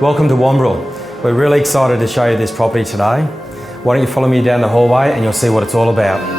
Welcome to Wamberal. We're really excited to show you this property today. Why don't you follow me down the hallway and you'll see what it's all about.